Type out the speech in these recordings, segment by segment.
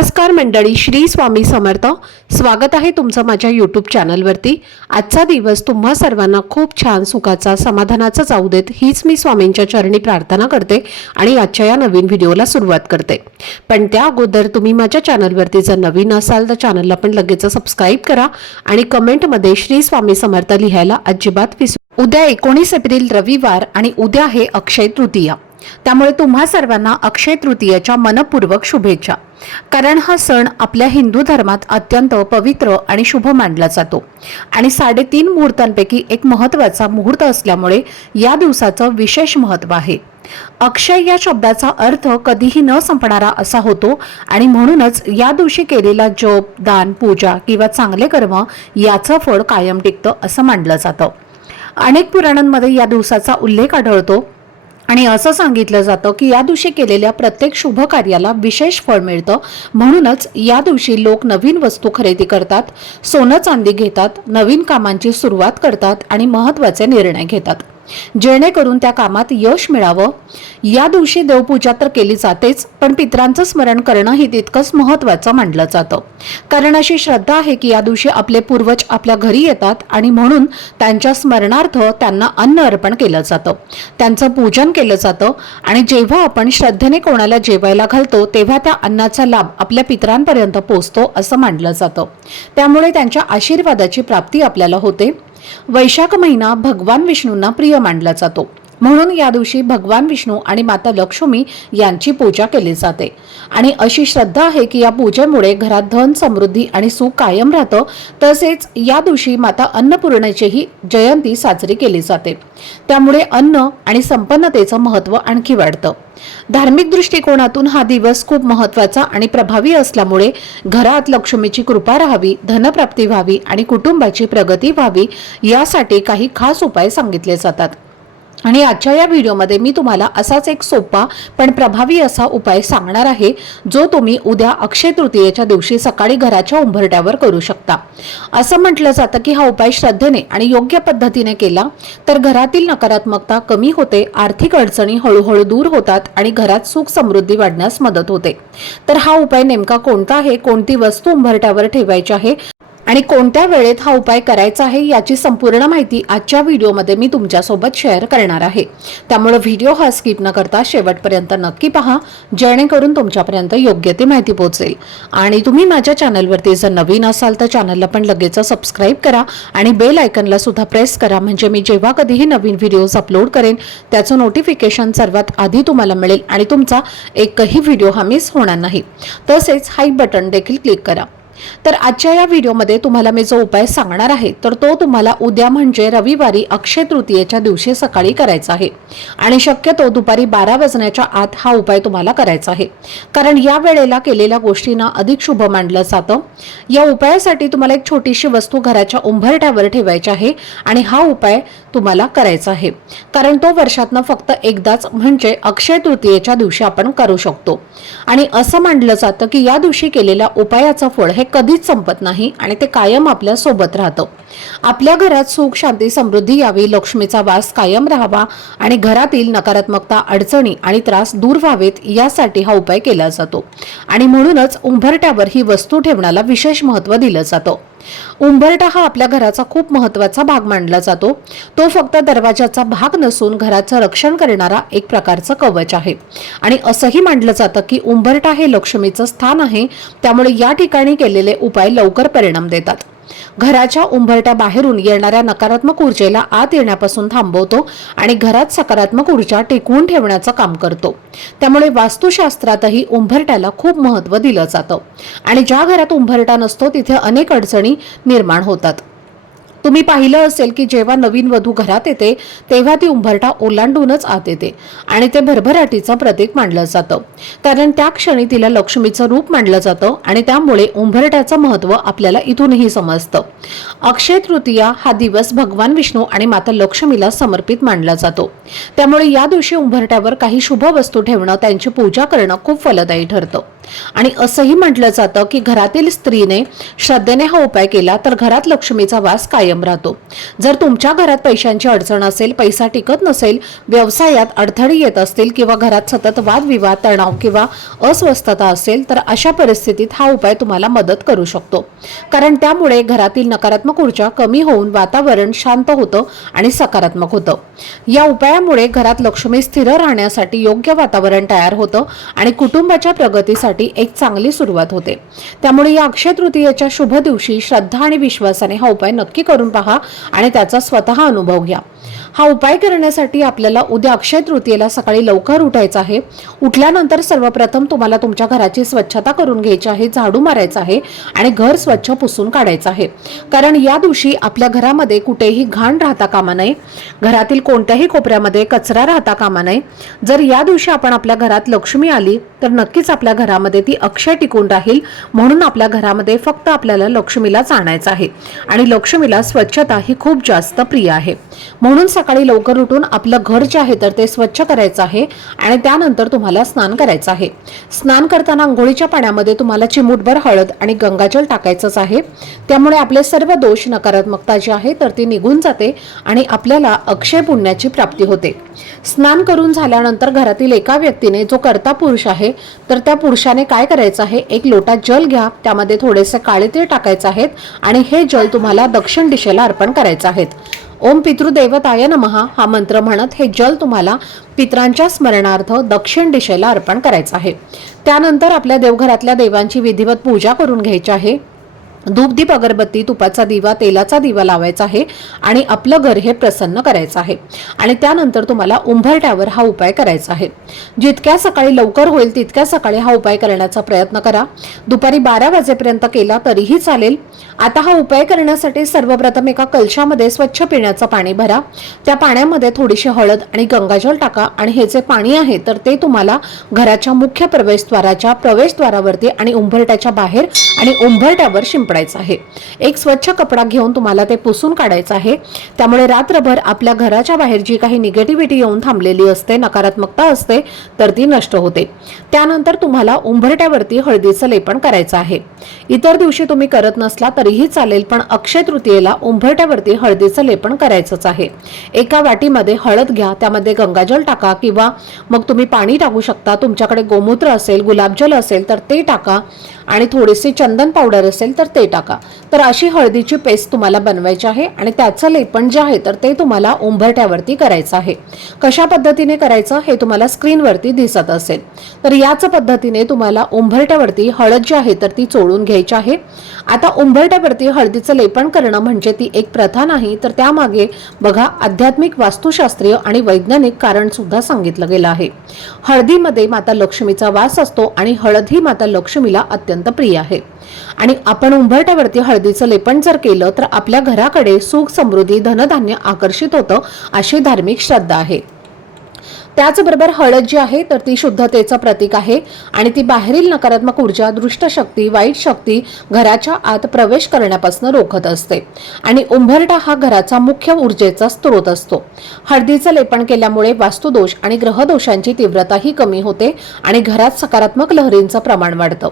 नमस्कार मंडळी, श्री स्वामी समर्थ. स्वागत आहे तुमचं माझ्या यूट्यूब चॅनलवरती. आजचा दिवस तुम्हा सर्वांना खूप छान, सुखाचा, समाधानाचा जाऊ देत, हीच मी स्वामींच्या चरणी प्रार्थना करते आणि आजच्या या नवीन व्हिडिओला सुरुवात करते. पण त्या अगोदर तुम्ही माझ्या चॅनलवरती जर नवीन असाल तर चॅनलला पण लगेच सबस्क्राईब करा आणि कमेंटमध्ये श्री स्वामी समर्थ लिहायला अजिबात विसरू. उद्या 19 एप्रिल रविवार आणि उद्या आहे अक्षय तृतीया. त्यामुळे तुम्हा सर्वांना अक्षय तृतीयेच्या मनपूर्वक शुभेच्छा. कारण हा सण आपल्या हिंदू धर्मात अत्यंत पवित्र आणि शुभ मानला जातो आणि 3.5 मुहूर्तांपैकी एक महत्त्वाचा मुहूर्त असल्यामुळे या दिवसाचं विशेष महत्त्व आहे. अक्षय या शब्दाचा अर्थ कधीही न संपणारा असा होतो आणि म्हणूनच या दिवशी केलेला जप, दान, पूजा किंवा चांगले कर्म याचं फळ कायम टिकतं असं मानलं जातं. अनेक पुराणांमध्ये या दिवसाचा उल्लेख आढळतो आणि असं सांगितलं जातं की या दिवशी केलेल्या प्रत्येक शुभ कार्याला विशेष फळ मिळतं. म्हणूनच या दिवशी लोक नवीन वस्तू खरेदी करतात, सोनं चांदी घेतात, नवीन कामांची सुरुवात करतात आणि महत्त्वाचे निर्णय घेतात जेणेकरून त्या कामात यश मिळावं. या दिवशी देवपूजा तर केली जातेच, पण पितरांचं स्मरण करणं ही तितकंच महत्त्वाचं मानलं जातं. कारण अशी श्रद्धा आहे की या दिवशी आपले पूर्वज आपल्या घरी येतात आणि म्हणून त्यांच्या स्मरणार्थ त्यांना अन्न अर्पण केलं जातं, त्यांचं पूजन केलं जातं आणि जेव्हा आपण श्रद्धेने कोणाला जेवायला घालतो तेव्हा त्या अन्नाचा लाभ आपल्या पितरांपर्यंत पोहोचतो असं मानलं जातं. त्यामुळे त्यांच्या आशीर्वादाची प्राप्ती आपल्याला होते. वैशाख महिना भगवान विष्णूंना प्रिय मानला जातो, म्हणून या दिवशी भगवान विष्णू आणि माता लक्ष्मी यांची पूजा केली जाते आणि अशी श्रद्धा आहे की या पूजेमुळे घरात धन, समृद्धी आणि सुख कायम राहतं. तसेच या दिवशी माता अन्नपूर्णेचीही जयंती साजरी केली जाते. त्यामुळे अन्न आणि संपन्नतेचं महत्त्व आणखी वाढतं. धार्मिक दृष्टिकोनातून हा दिवस खूप महत्त्वाचा आणि प्रभावी असल्यामुळे घरात लक्ष्मीची कृपा राहावी, धनप्राप्ती व्हावी आणि कुटुंबाची प्रगती व्हावी यासाठी काही खास उपाय सांगितले जातात. आणि आजच्या या व्हिडिओमध्ये मी तुम्हाला असाच एक सोपा पण प्रभावी असा उपाय सांगणार आहे जो तुम्ही उद्या अक्षय तृतीयेच्या दिवशी सकाळी घराच्या उंबरठ्यावर करू शकता. असं म्हटलं जातं की हा उपाय श्रद्धेने आणि योग्य पद्धतीने केला तर घरातील नकारात्मकता कमी होते, आर्थिक अडचणी हळूहळू दूर होतात आणि घरात सुख समृद्धी वाढण्यास मदत होते. तर हा उपाय नेमका कोणता आहे, कोणती वस्तू उंबरठ्यावर ठेवायची आहे आणि कोणत्या वेळेत हा उपाय करायचा आहे याची संपूर्ण माहिती आजच्या व्हिडिओमध्ये मी तुमच्यासोबत शेअर करणार आहे. त्यामुळे व्हिडिओ हा स्किप न करता शेवटपर्यंत नक्की पहा, जेणेकरून तुमच्यापर्यंत योग्य ती माहिती पोहोचेल. आणि तुम्ही माझ्या चॅनलवरती जर नवीन असाल तर चॅनलला पण लगेच सबस्क्राईब करा आणि बेल आयकनला सुद्धा प्रेस करा, म्हणजे मी जेव्हा कधीही नवीन व्हिडिओज अपलोड करेन त्याचं नोटिफिकेशन सर्वात आधी तुम्हाला मिळेल आणि तुमचा एकही व्हिडिओ हा मिस होणार नाही. तसेच हाईक बटन देखील क्लिक करा. तर आजच्या या व्हिडिओमध्ये तुम्हाला मी जो उपाय सांगणार आहे तर तो तुम्हाला उद्या म्हणजे रविवारी अक्षय तृतीयेच्या दिवशी सकाळी करायचा आहे आणि शक्यतो दुपारी 12 वाजण्याच्या आत हा उपाय तुम्हाला करायचा आहे. कारण या वेळेला केलेल्या गोष्टींना अधिक शुभ मानलं जातं. या उपायासाठी तुम्हाला एक छोटीशी वस्तू घराच्या उंबरठ्यावर ठेवायची आहे आणि हा उपाय तुम्हाला करायचा आहे कारण तो वर्षातनं फक्त एकदाच म्हणजे अक्षय तृतीयेच्या दिवशी आपण करू शकतो. आणि असं मानलं जातं की या दिवशी केलेल्या उपायाचं फळ हे कधीच संपत नाही आणि ते कायम आपल्या सोबत राहतं. आपल्या घरात सुख, शांती, समृद्धी यावी, लक्ष्मीचा वास कायम राहावा आणि घरातील नकारात्मकता, अडचणी आणि त्रास दूर व्हावेत यासाठी हा उपाय केला जातो आणि म्हणूनच उंबरठ्यावर ही वस्तू ठेवण्याला विशेष महत्त्व दिलं जातं. उंबरठा हा आपल्या घराचा खूप महत्त्वाचा भाग मानला जातो. तो फक्त दरवाजाचा भाग नसून घराचं रक्षण करणारा एक प्रकारचं कवच आहे आणि असंही मानलं जातं की उंबरठा हे लक्ष्मीचं स्थान आहे. त्यामुळे या ठिकाणी केलेले उपाय लवकर परिणाम देतात. घराच्या उंबरठ्या बाहेरून येणाऱ्या नकारात्मक ऊर्जेला आत येण्यापासून थांबवतो आणि घरात सकारात्मक ऊर्जा टिकवून ठेवण्याचं काम करतो. त्यामुळे वास्तुशास्त्रातही उंबरठ्याला खूप महत्त्व दिलं जातं आणि ज्या घरात उंबरठा नसतो तिथे अनेक अडचणी निर्माण होतात. तुम्ही पाहिलं असेल की जेव्हा नवीन वधू घरात येते तेव्हा ती उंबरठा ओलांडूनच आत येते आणि ते भरभराटीचं प्रतीक मानलं जातं कारण त्या क्षणी तिला लक्ष्मीचं रूप मानलं जातं आणि त्यामुळे उंबरठ्याचं महत्त्व आपल्याला इथूनही समजतं. अक्षय तृतीया हा दिवस भगवान विष्णू आणि माता लक्ष्मीला समर्पित मानला जातो. त्यामुळे या दिवशी उंबरठ्यावर काही शुभ वस्तू ठेवणं, त्यांची पूजा करणं खूप फलदायी ठरतं. आणि असंही म्हटलं जातं की घरातील स्त्रीने श्रद्धेने हा उपाय केला तर घरात लक्ष्मीचा वास कायम कायम राहतो। जर तुमच्या घरात पैशांची अडचण असेल, पैसा टिकत नसेल, व्यवसायात अडथळे येत असतील किंवा घरात सतत वादविवाद, तणाव किंवा अस्वस्थता असेल, तर अशा परिस्थितीत हा उपाय तुम्हाला मदत करू शकतो। कारण त्यामुळे घरातील नकारात्मक ऊर्जा कमी होऊन वातावरण शांत होतं आणि सकारात्मक होतं। या उपायामुळे घरात लक्ष्मी स्थिर राहण्यासाठी योग्य वातावरण तयार होतं आणि कुटुंबाच्या प्रगतीसाठी एक चांगली सुरुवात होते। त्यामुळे या अक्षय तृतीयेच्या शुभ दिवशी श्रद्धा आणि विश्वासाने हा उपाय नक्की करून पहा आणि त्याचा स्वतः अनुभव घ्या। हा उपाय करण्यासाठी आपल्याला उद्या अक्षय तृतीयेला सकाळी लवकर उठायचं आहे। उठल्यानंतर सर्वप्रथम तुम्हाला तुमच्या घराची स्वच्छता करून घ्यायची आहे, झाडू मारायचा आहे आणि घर स्वच्छ पुसून काढायचं आहे। कारण या दिवशी आपल्या घरामध्ये कुठेही घाण राहता कामा नये, घरातील कोणत्याही कोपऱ्यामध्ये कचरा राहता कामा नये। जर या दिवशी आपण आपल्या घरात लक्ष्मी आली तर नक्कीच आपल्या घरामध्ये ती अक्षय टिकून राहील। म्हणून आपल्या घरामध्ये फक्त आपल्याला लक्ष्मीलाच आणायचं आहे आणि लक्ष्मीला स्वच्छता ही खूप जास्त प्रिय आहे। म्हणून सकाळी लवकर उठून आपलं घर जे आहे तर ते स्वच्छ करायचं आहे आणि त्यानंतर तुम्हाला स्नान करायचं आहे। स्नान करताना अंघोळीच्या पाण्यामध्ये तुम्हाला चिमूटभर हळद आणि गंगाजल टाकायचंच आहे। त्यामुळे आपले सर्व दोष, नकारात्मकता जी आहे तर ती निघून जाते आणि आपल्याला अक्षय पुण्याची प्राप्ती होते। स्नान करून झाल्यानंतर घरातील एका व्यक्तीने, जो कर्ता पुरुष आहे तर त्या पुरुषाने काय करायचं आहे, एक लोटा जल घ्या, त्यामध्ये थोडेसे काळे तीळ टाकायचे आहेत आणि हे जल तुम्हाला दक्षिण दिशेला अर्पण करायचे आहेत। ओम पितृदेवताय नमः हा मंत्र म्हणत हे जल तुम्हाला पितरांच्या स्मरणार्थ दक्षिण दिशेला अर्पण करायचं आहे। त्यानंतर आपल्या देवघरातल्या देवांची विधिवत पूजा करून घ्यायची आहे। धूप, दीप, अगरबत्ती, तुपाचा दिवा, तेलाचा दिवा लावायचा आहे आणि आपलं घर हे प्रसन्न करायचं आहे। आणि त्यानंतर तुम्हाला उंबरठ्यावर हा उपाय करायचा आहे। जितक्या सकाळी लवकर होईल तितक्या सकाळी हा उपाय करण्याचा प्रयत्न करा। दुपारी 12 वाजेपर्यंत केला तरीही चालेल। आता हा उपाय करण्यासाठी सर्वप्रथम एका कलशामध्ये स्वच्छ पिण्याचं पाणी भरा। त्या पाण्यामध्ये थोडीशी हळद आणि गंगाजल टाका आणि हे जे पाणी आहे तर ते तुम्हाला घराच्या मुख्य प्रवेशद्वाराच्या प्रवेशद्वारावरती आणि उंबरठ्याच्या बाहेर आणि उंबरठ्यावर शिंपडायचं आहे। एक स्वच्छ कपडा घेऊन तुम्हाला ते पुसून काढायचं आहे। त्यामुळे रात्रभर आपल्या घराच्या बाहेर जी काही निगेटिव्हिटी येऊन थांबलेली असते, नकारात्मकता असते तर ती नष्ट होते। त्यानंतर तुम्हाला उंबरठ्यावरती हळदीचं लेपन करायचं आहे। इतर दिवशी तुम्ही करत नसला तरीही चालेल, पण अक्षय तृतीयेला उंबरठ्यावरती हळदीचं लेपन करायचंच आहे। एका वाटीमध्ये हळद घ्या, त्यामध्ये गंगाजल टाका किंवा मग तुम्ही पाणी टाकू शकता। तुमच्याकडे गोमूत्र असेल, गुलाबजल असेल तर ते टाका आणि थोडीशी चंदन पावडर असेल तर ते टाका। तर अशी हळदीची पेस्ट तुम्हाला बनवायची आहे आणि त्याचं लेपन जे आहे तर ते तुम्हाला उंबरठ्यावरती करायचं आहे। कशा पद्धतीने करायचं हे तुम्हाला स्क्रीनवरती दिसत असेल। तर याच पद्धतीने तुम्हाला उंबरठ्यावरती हळद जी आहे तर ती चोळून घ्यायची आहे। आता उंबरठ्यावरती हळदीचं लेपन करणं म्हणजे ती एक प्रथा नाही, तर त्यामागे बघा आध्यात्मिक, वास्तुशास्त्रीय आणि वैज्ञानिक कारण सुद्धा सांगितलं गेलं आहे। हळदीमध्ये माता लक्ष्मीचा वास असतो आणि हळद ही माता लक्ष्मीला अत्यंत प्रिय आहे आणि आपण उंबरठ्यावरती हळदीचं लेपन जर केलं तर आपल्या घराकडे सुख, समृद्धी, धनधान्य आकर्षित होतं अशी धार्मिक श्रद्धा आहे। त्याचबरोबर हळद जी आहे तर ती शुद्धतेचं प्रतीक आहे आणि ती बाहेरील नकारात्मक ऊर्जा, दुष्ट शक्ती, वाईट शक्ती घराच्या आत प्रवेश करण्यापासून रोखत असते आणि उंबरठा हा घराचा मुख्य ऊर्जेचा स्रोत असतो। हळदीचं लेपन केल्यामुळे वास्तुदोष आणि ग्रहदोषांची तीव्रताही कमी होते आणि घरात सकारात्मक लहरींचं प्रमाण वाढतं।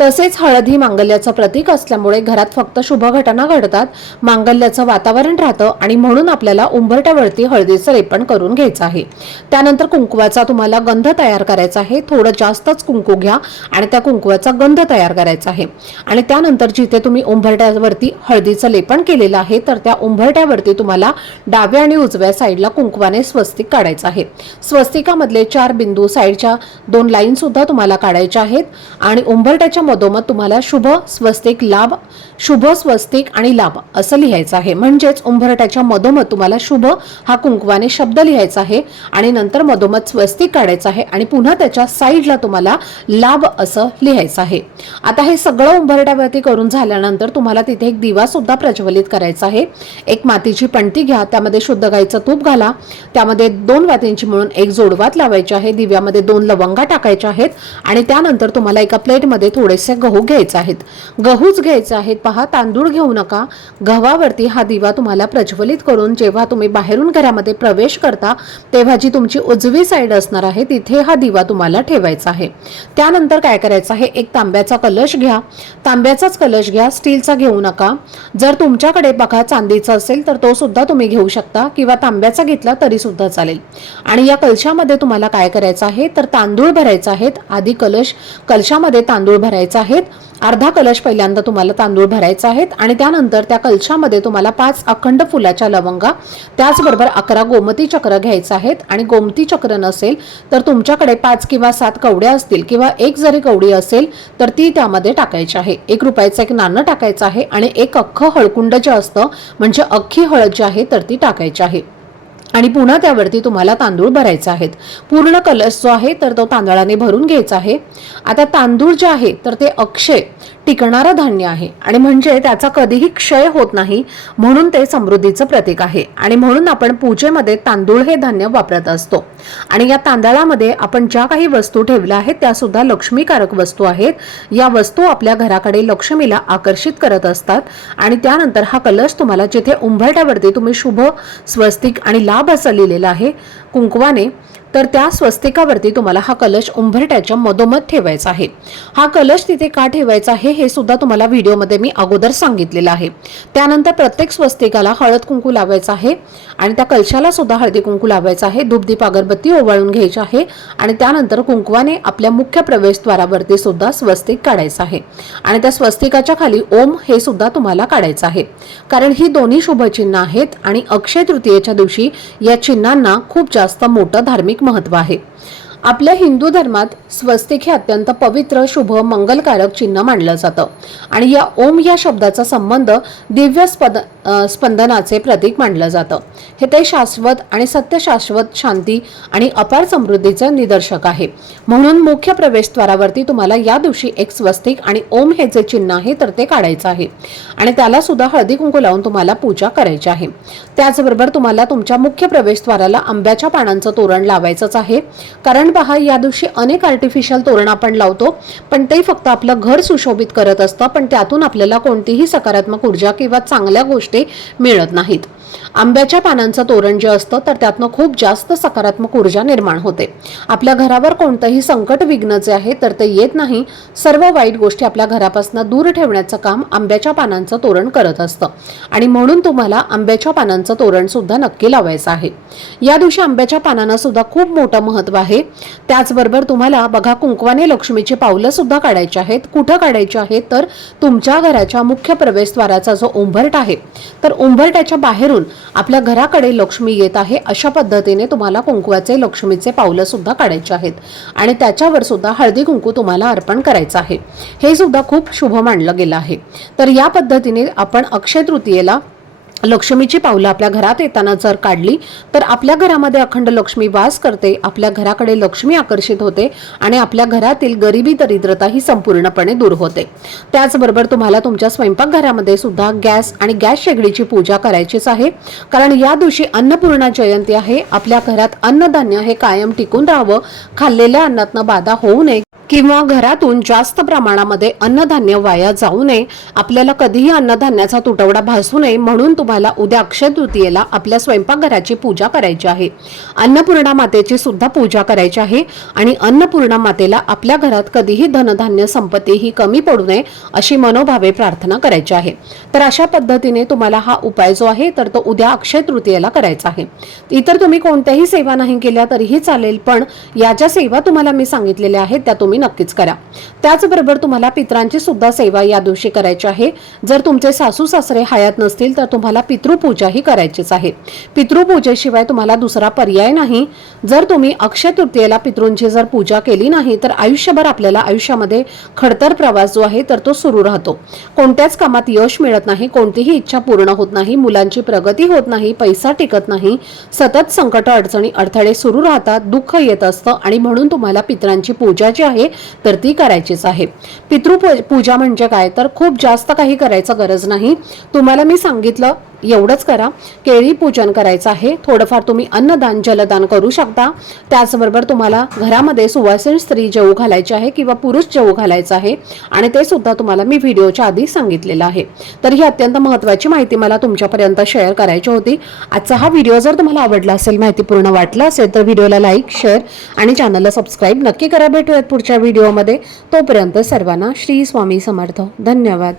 तसेच हळद ही मांगल्याचं प्रतीक असल्यामुळे घरात फक्त शुभ घटना घडतात, मांगल्याचं वातावरण राहतं आणि म्हणून आपल्याला उंबरठ्यावरती हळदीचं लेपन करून घ्यायचं आहे। त्यानंतर कुंकवाचा तुम्हाला गंध तयार करायचा आहे। थोडं जास्तच कुंकू घ्या आणि त्या कुंकवाचा गंध तयार करायचा आहे आणि त्यानंतर जिथे तुम्ही उंबरठ्यावरती हळदीचं लेपन केलेलं आहे तर त्या उंबरठ्यावरती तुम्हाला डाव्या आणि उजव्या साईडला कुंकवाने स्वस्तिक काढायचं आहे। स्वस्तिकामधले 4 बिंदू, साईडच्या 2 लाईन सुद्धा तुम्हाला काढायच्या आहेत आणि उंबरठ्याच्या मधोमध तुम्हाला शुभ स्वस्तिक लाभ, शुभ स्वस्तिक आणि लाभ असं लिहायचं आहे। म्हणजेच उंबरठ्याच्या मधोमध तुम्हाला शुभ हा कुंकवाने शब्द लिहायचा आहे आणि नंतर मधोमध स्वस्तिक काढायचं आहे आणि पुन्हा त्याच्या साईडला तुम्हाला लाभ असं लिहायचं आहे। आता हे सगळं उंबरठ्यावरती करून झाल्यानंतर तुम्हाला तिथे एक दिवा सुद्धा प्रज्वलित करायचा आहे। एक मातीची पणती घ्या, त्यामध्ये शुद्ध गाईचं तूप घाला, त्यामध्ये 2 वातींची मिळून एक जोडवात लावायची आहे। दिव्यामध्ये 2 लवंगा टाकायच्या आहेत आणि त्यानंतर तुम्हाला एका प्लेटमध्ये थोडेसे गहू घ्यायचे आहेत। गहूच घ्यायचे आहेत, पहा तांदूळ घेऊ नका। गव्हावरती हा दिवा तुम्हाला प्रज्वलित करून जेव्हा तुम्ही बाहेरून घरामध्ये प्रवेश करता तेव्हा जी तुमची उजवी साईड असणार आहे तिथे हा दिवा तुम्हाला ठेवायचा आहे। त्यानंतर काय करायचं आहे, एक तांब्याचा कलश घ्या, तांब्याचाच कलश घ्या, स्टीलचा घेऊ नका। जर तुमच्याकडे बघा चांदीचा असेल तर तो सुद्धा तुम्ही घेऊ शकता किंवा तांब्याचा घेतला तरी सुद्धा चालेल। आणि या कलशामध्ये तुम्हाला काय करायचं आहे तर तांदूळ भरायचे आहेत। आधी कलशामध्ये तांदूळ भरायचे आहेत, अर्धा कलश पहिल्यांदा तुम्हाला तांदूळ भरायचे आहेत आणि त्यानंतर त्या कलशामध्ये तुम्हाला 5 अखंड फुलाच्या लवंगा, त्याचबरोबर 11 गोमती चक्र घ्यायचे आहेत। आणि गोमती चक्र नसेल तर तुमच्याकडे 5 किंवा 7 कवड्या असतील किंवा एक जरी कवडी असेल तर ती त्यामध्ये टाकायची आहे। 1 रुपयाचं एक नाणं टाकायचं आहे आणि एक अख्खं हळकुंड जे असतं म्हणजे अख्खी हळद जी आहे तर ती टाकायची आहे। आणि पुन्हा त्यावरती तुम्हाला तांदूळ भरायचे आहेत। पूर्ण कलश जो आहे तर तो तांदळाने भरून घ्यायचा आहे। आता तांदूळ जे आहे तर ते अक्षय टिकणारं धान्य आहे आणि म्हणजे त्याचा कधीही क्षय होत नाही, म्हणून ते समृद्धीचं प्रतीक आहे आणि म्हणून आपण पूजेमध्ये तांदूळ हे धान्य वापरत असतो। आणि या तांदळामध्ये आपण ज्या काही वस्तू ठेवल्या आहेत त्या सुद्धा लक्ष्मीकारक वस्तू आहेत। या वस्तू आपल्या घराकडे लक्ष्मीला आकर्षित करत असतात। आणि त्यानंतर हा कलश तुम्हाला जिथे उंबरठ्यावरती तुम्ही शुभ, स्वस्तिक आणि लाभ असं लिहिलेलं आहे कुंकवाने, तर त्या स्वस्तिकावरती तुम्हाला हा कलश उंबरठ्याच्या मधोमध ठेवायचा आहे। हा कलश तिथे का ठेवायचा आहे हे सुद्धा तुम्हाला व्हिडिओमध्ये मी अगोदर सांगितलेलं आहे। त्यानंतर प्रत्येक स्वस्तिकाला हळद कुंकू लावायचं आहे आणि त्या कलशाला सुद्धा हळदी कुंकू लावायचं आहे। धूपदीप अगरबत्ती ओवाळून घ्यायची आहे आणि त्यानंतर कुंकवाने आपल्या मुख्य प्रवेशद्वारावरती सुद्धा स्वस्तिक काढायचं आहे आणि त्या स्वस्तिकाच्या खाली ओम हे सुद्धा तुम्हाला काढायचं आहे, कारण ही दोन्ही शुभचिन्ह आहेत आणि अक्षय तृतीयेच्या दिवशी या चिन्हांना खूप जास्त मोठं धार्मिक महत्व आहे। आपल्या हिंदू धर्मात स्वस्तिक हे अत्यंत पवित्र, शुभ, मंगलकारक चिन्ह मानलं जातं आणि या ओम या शब्दाचा संबंध दिव्य स्पंदनाचे प्रतीक मानलं जातं। हे ते शाश्वत आणि सत्य, शाश्वत शांती आणि अपार समृद्धीचे निदर्शक आहे। म्हणून मुख्य प्रवेशद्वारावरती तुम्हाला या दिवशी एक स्वस्तिक आणि ओम हे जे चिन्ह आहे तर ते काढायचं आहे आणि त्याला सुद्धा हळदी कुंकू लावून तुम्हाला पूजा करायची आहे। त्याचबरोबर तुम्हाला तुमच्या मुख्य प्रवेशद्वाराला आंब्याच्या पानांचं तोरण लावायचंच आहे, कारण पहा या दिवशी अनेक आर्टिफिशियल तोरण आपण लावतो पण ते फक्त आपलं घर सुशोभित करत असतं, पण त्यातून आपल्याला कोणतीही सकारात्मक ऊर्जा किंवा चांगल्या गोष्टी मिळत नाहीत। आंब्याच्या पानांचं तोरण जे असतं तर त्यातनं खूप जास्त सकारात्मक ऊर्जा निर्माण होते। आपल्या घरावर कोणतंही संकट, विघ्न जे आहे तर ते येत नाही। सर्व वाईट गोष्टी आपल्या घरापासून दूर ठेवण्याचं काम आंब्याच्या पानांचं तोरण करत असतं आणि म्हणून तुम्हाला आंब्याच्या पानांचं तोरण सुद्धा नक्की लावायचं आहे। या दिवशी आंब्याच्या पानांना सुद्धा खूप मोठं महत्व आहे। त्याचबरोबर तुम्हाला बघा कुंकवाने लक्ष्मीची पावलं सुद्धा काढायची आहेत। कुठं काढायची आहेत तर तुमच्या घराच्या मुख्य प्रवेशद्वाराचा जो उंबरठा आहे तर उंबरठ्याच्या बाहेरून आपल्या घराकडे लक्ष्मी येत आहे अशा पद्धतीने तुम्हाला कुंकवाचे, लक्ष्मीचे पावलं सुद्धा काढायचे आहेत आणि त्याच्यावर सुद्धा हळदी कुंकू तुम्हाला अर्पण करायचं आहे। हे सुद्धा खूप शुभ मानलं गेलं आहे। तर या पद्धतीने आपण अक्षय तृतीयेला लक्ष्मीची पावलं आपल्या घरात येताना जर काढली तर आपल्या घरामध्ये अखंड लक्ष्मी वास करते, आपल्या घराकडे लक्ष्मी आकर्षित होते आणि आपल्या घरातील गरिबी, दरिद्रता ही संपूर्णपणे दूर होते। त्याचबरोबर तुम्हाला तुमच्या स्वयंपाकघरामध्ये सुद्धा गॅस आणि गॅस शेगडीची पूजा करायचीच आहे, कारण या दिवशी अन्नपूर्णा जयंती आहे। आपल्या घरात अन्नधान्य हे कायम टिकून राहावं, खाल्लेल्या अन्नातनं बाधा होऊ नये किंवा घरातून जास्त प्रमाणामध्ये अन्नधान्य वाया जाऊ नये, आपल्याला कधीही अन्नधान्याचा तुटवडा भासू नये, म्हणून तुम्हाला उद्या अक्षय तृतीयेला आपल्या स्वयंपाकघराची पूजा करायची आहे। अन्नपूर्णा मातेची सुद्धा पूजा करायची आहे आणि अन्नपूर्णा मातेला आपल्या घरात कधीही धनधान्य, संपत्ती ही कमी पडू नये अशी मनोभावे प्रार्थना करायची आहे। तर अशा पद्धतीने तुम्हाला हा उपाय जो आहे तर तो उद्या अक्षय तृतीयेला करायचा आहे। इतर तुम्ही कोणत्याही सेवा नाही केल्या तरीही चालेल, पण या ज्या सेवा तुम्हाला मी सांगितलेल्या आहेत त्या तुम्ही नक्कीच करा। त्याचबरोबर तुम्हाला पितरांची सुद्धा सेवा या दिवशी करायची आहे। जर तुमचे सासू सासरे हयात नसतील तर तुम्हाला पितृपूजा ही करायचीच आहे। पितृपूजेशिवाय तुम्हाला दुसरा पर्याय नाही। जर तुम्ही अक्षय तृतीयेला पितृंची जर पूजा केली नाही तर आयुष्यभर आपल्याला आयुष्यामध्ये खडतर प्रवास जो आहे तर तो सुरू राहतो। कोणत्याच कामात यश मिळत नाही, कोणतीही इच्छा पूर्ण होत नाही, मुलांची प्रगती होत नाही, पैसा टिकत नाही, सतत संकट, अडचणी, अडथळे सुरू राहतात, दुःख येत असतं आणि म्हणून तुम्हाला पितरांची पूजा जी आहे तर ती करायचीच आहे. पितृपूजा म्हणजे काय तर खूप जास्त काही करायचं गरज नाही. तुम्हाला मी सांगितलं एवढंच करा. केळी पूजन करायचं आहे. थोडंफार तुम्ही अन्नदान जलदान करू शकता. त्याचबरोबर तुम्हाला घरामध्ये सुवासिनी स्त्री जेवू घालायची आहे किंवा पुरुष जेवू घालायचं आहे आणि ते सुद्धा तुम्हाला मी व्हिडिओच्या आधी सांगितलेलं आहे. तर ही अत्यंत महत्त्वाची माहिती मला तुमच्यापर्यंत शेअर करायची होती. आजचा हा व्हिडिओ जर तुम्हाला आवडला असेल, माहितीपूर्ण वाटला असेल तर व्हिडिओला लाईक, शेअर आणि चॅनलला सबस्क्राईब नक्की करा. भेटूयात पुढच्या व्हिडिओमध्ये. तोपर्यंत सर्वांना श्री स्वामी समर्थ. धन्यवाद.